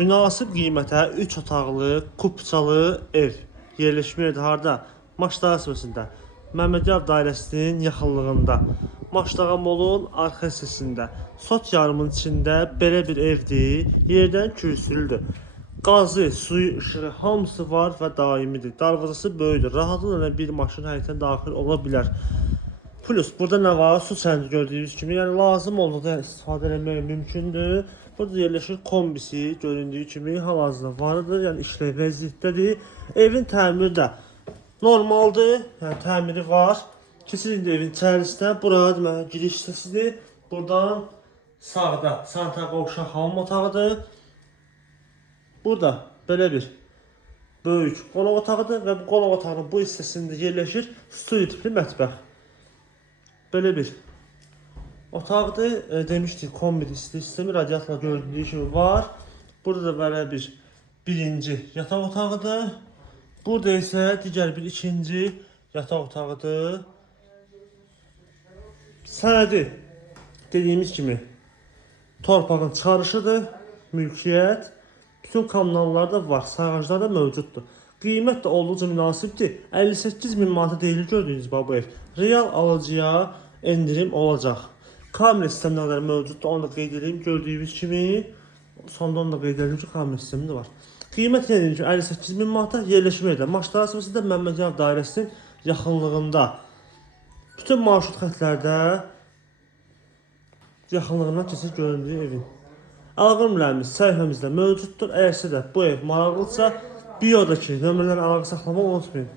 Münasib qiymətə 3 otaqlı, kupçalı ev yerləşməkdə harda? Maçdağa sözündə. Məmmədyav dairəsinin yaxınlığında. Maçdağa molun arxa hissəsində. Sot yarımın içində belə bir evdir. Yerdən kürsülüdür. Qazı, suyu, işığı hamısı var və daimidir. Darvazası böyükdür. Rahatlıqla bir maşın həyətən daxil ola bilər. Plus burada nə var? Su səndi gördüyünüz kimi, yəni lazım olduqda istifadə etmək mümkündür. Burada yerləşir kombisi, göründüyü kimi hal-hazırda vardır, yəni işlək vəziyyətdədir. Evin təmiri də normaldır, yəni təmiri var. Keçirik evin içərisinə. Bura deməli giriş hissəsidir. Buradan sağda sanitar qovşaq hamam otağıdır. Burada belə bir böyük qonaq otağıdır və bu qonaq otağının bu hissəsində yerləşir studiya tipli mətbəx. Böyle bir otaqdır. Demişdik kombi sistemi radiatorla gördüyü kimi var. Burada da böyle birinci yataq otağıdır. Burada isə digər bir ikinci yataq otağıdır. Sənədi dediyimiz kimi torpağın çıxarışıdır, mülkiyyət. Bütün kommunallar da var, sayğaclar da mövcuddur. Qiymət də olduqca münasibdir. 58.000 manata deyilir gördüyünüz bu ev. Real alıcıya endirim olacaq. Kamera sistemləri mövcuddur, onu da qeyd edeyim. Gördüyünüz kimi sonda onu da qeyd edeyim ki, kamera sistemi də var. Qiymət dediyim kimi 58.000 manata yerləşməkdə. Maçdağa sırasında Məmmədyav dairəsinin yaxınlığında. Bütün marşrut xətlərdə yaxınlığından keçir göründüyü evin. Əlaqə nömrələrimiz səhifəmizdə mövcuddur. Əgər sizə də bu ev maraqlıdırsa, biodakı nömrələrlə əlaqə saxlamaq unutmayın.